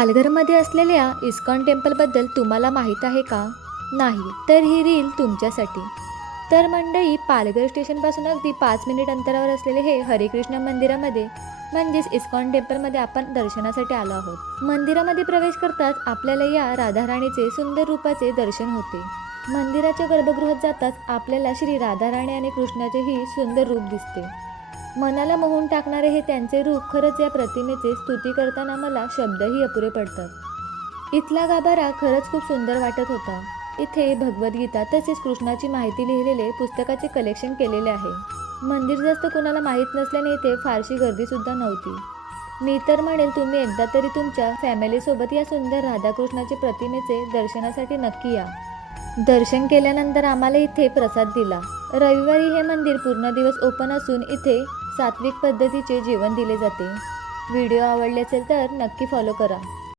पालघरमध्ये असलेल्या इस्कॉन टेम्पलबद्दल तुम्हाला माहीत आहे का? नाही तर ही रील तुमच्यासाठी. तर मंडळी, पालघर स्टेशनपासून अगदी 5 मिनिट अंतरावर असलेले हे हरेकृष्ण मंदिरामध्ये म्हणजेच इस्कॉन टेम्पलमध्ये आपण दर्शनासाठी आलो आहोत. मंदिरामध्ये प्रवेश करताच आपल्याला या राधाराणीचे सुंदर रूपाचे दर्शन होते. मंदिराच्या गर्भगृहात जाताच आपल्याला श्री राधाराणी आणि कृष्णाचेही सुंदर रूप दिसते. मनाला मोहून टाकणारे हे त्यांचे रूप, खरंच या प्रतिमेचे स्तुती करताना मला शब्दही अपुरे पडतात. इथला गाभारा खरंच खूप सुंदर वाटत होता. इथे भगवद्गीता तसेच कृष्णाची माहिती लिहिलेले पुस्तकाचे कलेक्शन केलेले आहे. मंदिर जास्त कोणाला माहीत नसल्याने इथे फारशी गर्दीसुद्धा नव्हती. मी तर म्हणेल, तुम्ही एकदा तरी तुमच्या फॅमिलीसोबत या सुंदर राधाकृष्णाचे प्रतिमेचे दर्शनासाठी नक्की या. दर्शन केल्यानंतर आम्हाला इथे प्रसाद दिला. रविवारी हे मंदिर पूर्ण दिवस ओपन असून इथे सात्विक पद्धतीचे जेवण दिले जाते. व्हिडिओ आवडले असेल तर नक्की फॉलो करा.